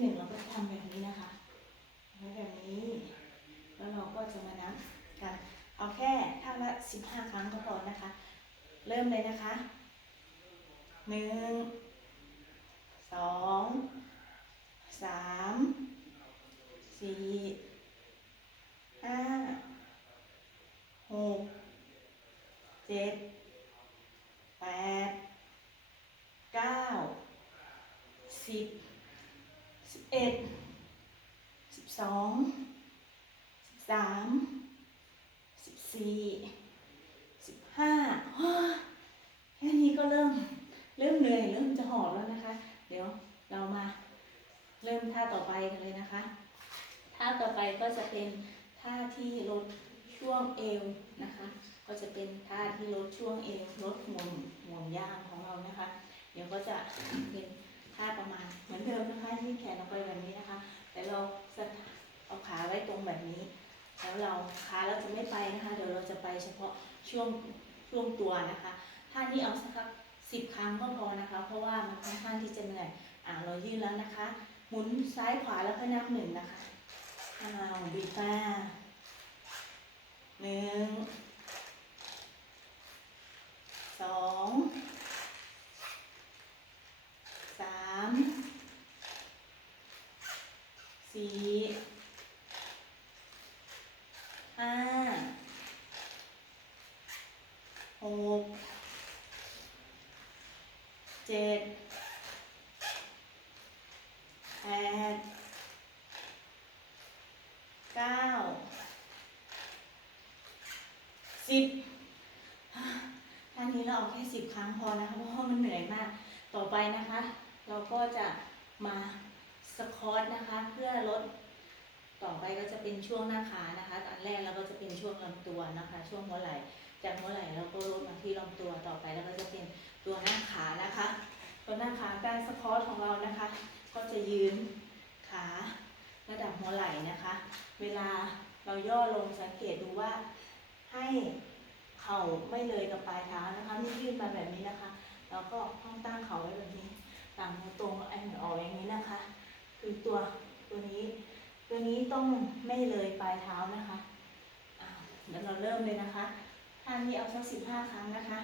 หนึ่งเราก็จะทำแบบนี้นะคะทำแบบนี้ แล้วเราก็จะมานับกัน เอาแค่ท่าละสิบห้าครั้งก็พอนะคะ เริ่มเลยนะคะหนึ่งสองสามสี่ห้าหกเจ็ดแปดเก้าสิบสิบเอ็ดสิบสองสิบสามสิบสี่สิบห้าแค่นี้ก็เริ่มเริ่มเหนื่อยเริ่มจะหอบแล้วนะคะ เดี๋ยวเรามาเริ่มท่าต่อไปกันเลยนะคะ ท่าต่อไปก็จะเป็นท่าที่ลดช่วงเอวนะคะ ก็จะเป็นท่าที่ลดช่วงเอวลดห่วงห่วงย่างของเรานะคะ เดี๋ยวก็จะเป็น ท่าประมาณเหมือนเดิมนะคะที่แขนออกไปแบบนี้นะคะ แต่เราจะเอาขาไว้ตรงแบบนี้ แล้วเราขาเราจะไม่ไปนะคะ เดี๋ยวเราจะไปเฉพาะช่วงช่วงตัวนะคะท่านี้เอาสักสิบครั้งก็พอนะคะ เพราะว่ามันค่อนข้างที่จะเหนื่อยอ่าเรายืนแล้วนะคะ หมุนซ้ายขวาแล้วก็นับหนึ่งนะคะอ้าวบีบมาหนึ่งสองสามสี่ห้าหกเจ็ดแป ดเก้าสิบท่านี้เราเอาแค่สิบครั้งพอนะคะเพราะว่ามันเหนื่อยมาก ต่อไปนะคะ เราก็จะมาสควอตนะคะ เพื่อลดต่อไปก็จะเป็นช่วงหน้าขานะคะ อันแรกเราก็จะเป็นช่วงลำตัวนะคะ ช่วงหัวไหล่ จากหัวไหล่เราก็ลดมาที่ลำตัว ต่อไปแล้วก็จะเป็นตัวหน้าขานะคะ ตัวหน้าขาการสควอตของเรานะคะ ก็จะยืนขาระดับหัวไหล่นะคะ เวลาเราย่อลงสังเกตดูว่าให้เข่าไม่เลยกับปลายเท้านะคะนี่ยืดมาแบบนี้นะคะ แล้วก็ต้องตั้งเข่าไว้แบบนี้ต่างตรงไอ้ออกอย่างนี้นะคะ คือตัวตัวนี้ ตัวนี้ต้องไม่เลยปลายเท้านะคะเดี๋ยวเราเริ่มเลยนะคะท่านี้เอาสักสิบห้าครั้งนะคะ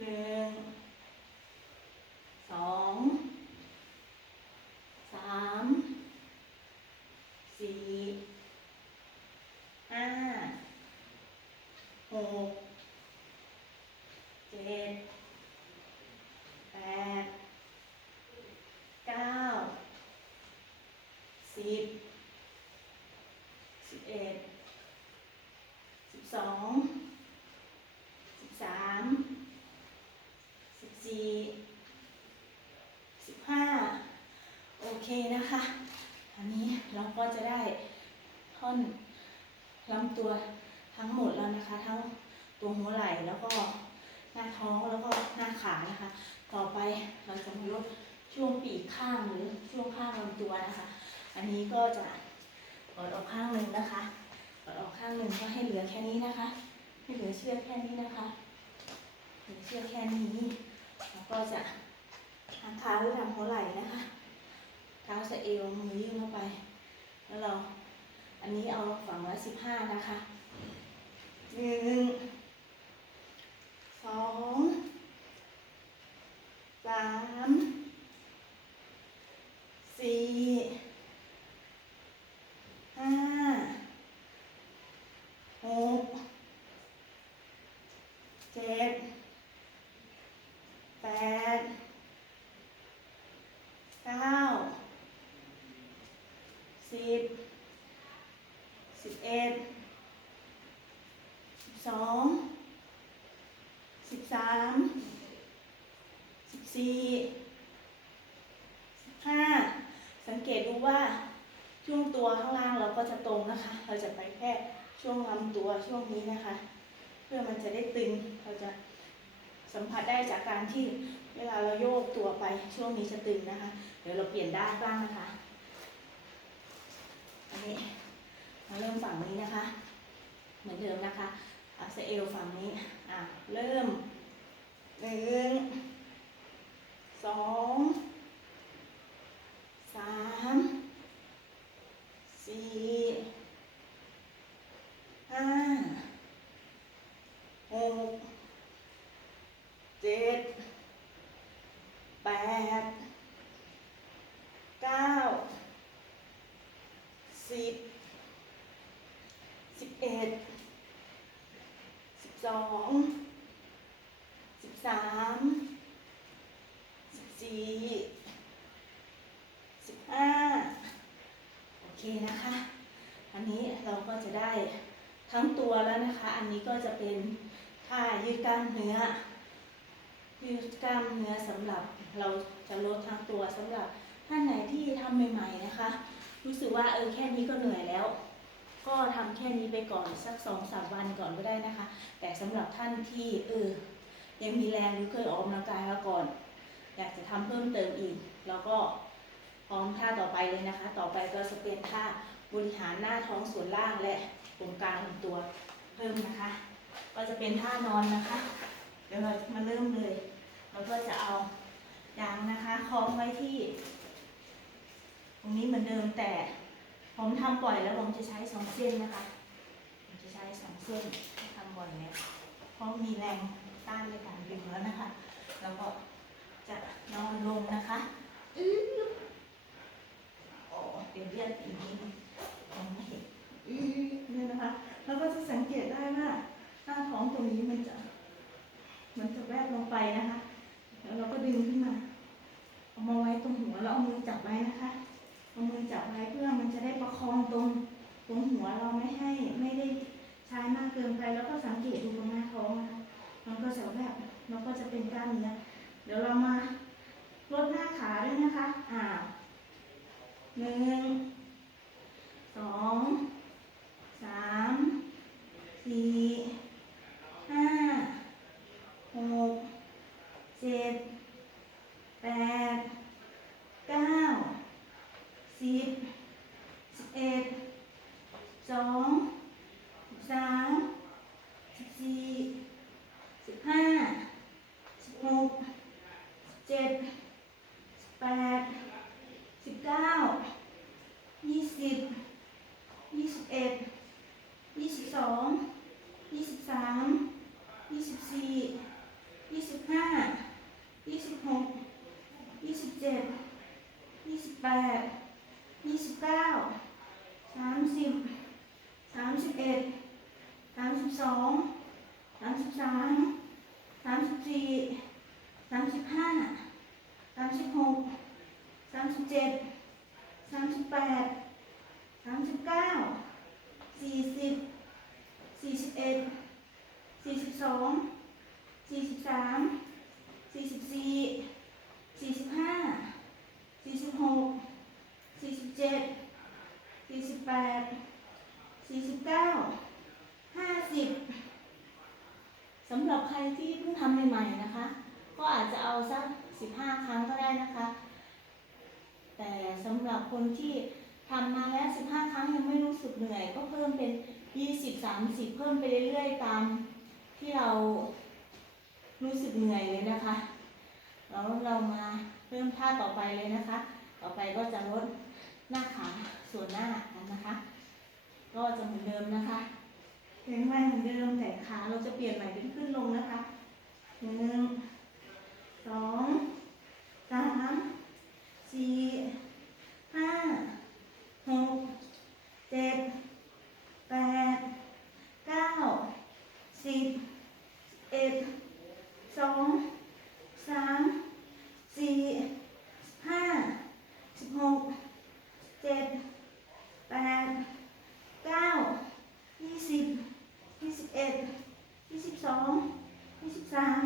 หนึ่งสองสามสี่ห้าหกเจ็ดแปดเก้าสิบสิบเอ็ด สองสิบสามสิบสี่สิบห้าโอเคนะคะ อันนี้เราก็จะได้ท่อนลำตัวทั้งหมดแล้วนะคะ ทั้งตัวหัวไหล่แล้วก็หน้าท้องแล้วก็หน้าขานะคะ ต่อไปเราจะมาลดช่วงปีกข้างหรือช่วงข้างลำตัวนะคะ อันนี้ก็จะกดออกข้างหนึ่งนะคะ ดออกข้างหนึ่งก็ให้เหลือแค่นี้นะคะ ให้เหลือเชือกแค่นี้นะคะเหลือเชือกแค่นี้ แล้วก็จะทางเท้าหรือทางหัวไหล่นะคะ เท้าสะเอวมือยื่นเข้าไป แล้วเรา อันนี้เอาฝั่งละสิบห้านะคะหนึ่งสองสามสี่ห้า กเจ็ดแปดเก้าสิบสิบเอ็ดสิบสองสิบสามสิบสี่สิบห้าสังเกตดูว่าช่วงตัวข้างล่างเราก็จะตรงนะคะ เราจะไปแค่ ช่วงลำตัวช่วงนี้นะคะ เพื่อมันจะได้ตึงเราจะสัมผัสได้จากการที่เวลาเราโยกตัวไปช่วงนี้จะตึงนะคะ เดี๋ยวเราเปลี่ยนด้านบ้างนะคะ อันนี้มาเริ่มฝั่งนี้นะคะ เหมือนเดิมนะคะอัพเอลฝั่งนี้อะเริ่มหนึ่งสองสามสี่ ห้าหกเจ็ดแปดเก้าสิบสิบเอ็ดสิบสองสิบสามสิบสี่สิบห้าโอเคนะคะ อันนี้เราก็จะได้ ทั้งตัวแล้วนะคะ อันนี้ก็จะเป็นท่ายืดกล้ามเนื้อ ยืดกล้ามเนื้อสำหรับเราจะลดทั้งตัวสำหรับท่านไหนที่ทำใหม่ ๆนะคะ รู้สึกว่าเออแค่นี้ก็เหนื่อยแล้ว ก็ทำแค่นี้ไปก่อนสักสองสามวันก่อนก็ได้นะคะ แต่สำหรับท่านที่เออยังมีแรงหรือเคยออกกำลังกายมาก่อน อยากจะทำเพิ่มเติมอีกแล้วก็พร้อมท่าต่อไปเลยนะคะ ต่อไปก็จะเป็นท่าบริหารหน้าท้องส่วนล่างและ ตรงกลางลำตัวเพิ่มนะคะ ก็จะเป็นท่านอนนะคะ เดี๋ยวเรามาเริ่มเลยเราก็จะเอายางนะคะคล้องไว้ที่ ตรงนี้เหมือนเดิมแต่ผมทำบ่อยแล้วผมจะใช้สองเส้นนะคะผมจะใช้สองเส้นทำบ่อยแล้วเพราะมีแรงต้านในการดึงแล้วนะคะแล้วก็จะนอนลงนะคะอื้อโอ้เดี๋ยวเรียกอีกนิดนึงมองไม่เห็น อื้อเนี่ยนะคะ แล้วก็จะสังเกตได้ว่าหน้าท้องตรงนี้มันจะมันจะแวบลงไปนะคะ แล้วเราก็ดึงขึ้นมา เอามาไว้ตรงหัวแล้วเอามือจับไว้นะคะ เอามือจับไว้เพื่อมันจะได้ประคองตรงตรงหัวเราไม่ให้ไม่ได้ใช้มากเกินไป แล้วก็สังเกตดูตรงหน้าท้องนะคะมันก็จะแบบมันก็จะเป็นกล้ามเนื้อเดี๋ยวเรามาลดหน้าขาด้วยนะคะ อ่าหนึ่งสอง สามสี่ห้าหกเจ็ดแปดเก้าสิบสิบเอ็ดสองสิบสามสิบสี่สิบห้าสิบหกสิบเจ็ดสิบแปดสิบเก้ายี่สิบยี่สิบเอ็ดยี่สิบสองยี่สิบสามยี่สิบสี่ยี่สิบห้ายี่สิบหกยี่สิบเจ็ดยี่สิบแปดยี่สิบเก้าสามสิบสามสิบเอ็ดสามสิบสองสามสิบสามสามสิบสี่สามสิบห้าสามสิบหกสามสิบเจ็ดสามสิบแปดสามสิบเก้าสี่สิบสี่สิบเอ็ดสี่สิบสองสี่สิบสามสี่สิบสี่สี่สิบห้าสี่สิบหกสี่สิบเจ็ดสี่สิบแปดสี่สิบเก้าห้าสิบสำหรับใครที่เพิ่งทำใหม่ๆนะคะ ก็อาจจะ เอาสักสิบห้าครั้งก็ได้นะคะ แต่สำหรับคนที่ทำมาแล้วสิบห้าครั้งยังไม่รู้สึกเหนื่อย ก็เพิ่มเป็นยี่สิบสามสิบเพิ่มไปเรื่อยๆตามที่เรารู้สึกเหนื่อยเลยนะคะแล้วเรามาเริ่มท่าต่อไปเลยนะคะ ต่อไปก็จะลดหน้าขาส่วนหน้ากันนะคะ ก็จะเหมือนเดิมนะคะเป็นไว้เหมือนเดิมแต่ขาเราจะเปลี่ยนใหม่เป็นขึ้นลงนะคะหนึ่งสองสามสี่ห้าหกเจ็ดแปดเก้าสิบเอ็ดสองสามสี่ห้าสิบหกเจ็ดแปดเก้ายี่สิบยี่สิบเอ็ดยี่สิบสองยี่สิบสาม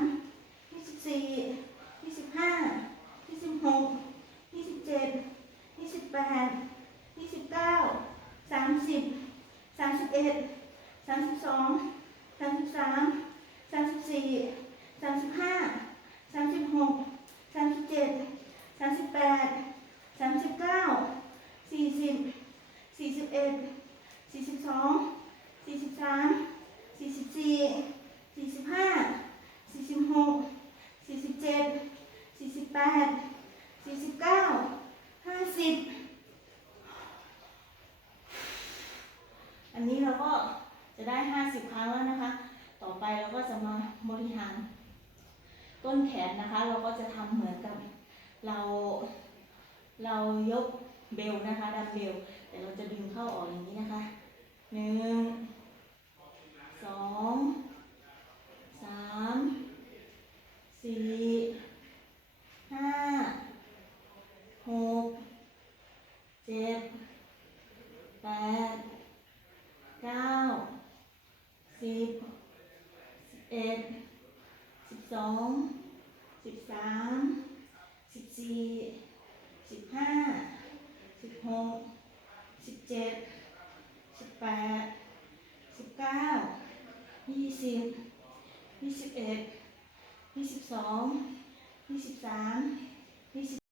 ยี่สิบสี่ยี่สิบห้ายี่สิบหกยี่สิบเจ็ดยี่สิบแปดยี่สิบเก้าสามสิบสามสิบเอ็ดสามสิบสอง สามสามสิบสี่สามสิบห้าสามสิบหกสามสิบเจ็ดสามสิบแปดสามสิบเก้าสี่สิบสี่สิบเอ็ดสี่สิบสองสี่สิบสามสี่สิบสี่สี่สิบห้าสี่สิบหกสี่สิบเจ็ดสี่สิบแปดสี่สิบเก้าห้าสิบอันนี้เราก็จะได้ห้าสิบครั้งแล้วนะคะ เราก็จะมาบริหาร ต้นแขนนะคะ เราก็จะทำเหมือนกับเราเรายกเบลนะคะดัมเบลแต่เราจะดึงเข้าออกอย่างนี้นะคะหนึ่งสองสามสี่ห้าหกเจ็ดแปดเก้าสิบสิบเอ็ ดสิบสองสิบสามสิบสี่สิบห้าสิบหกสิบเจ็ดสิบแปดสิบเก้ายี่สิบยี่สิบเอ็ดยี่สิบสองยี่สิบสามยี่สิบ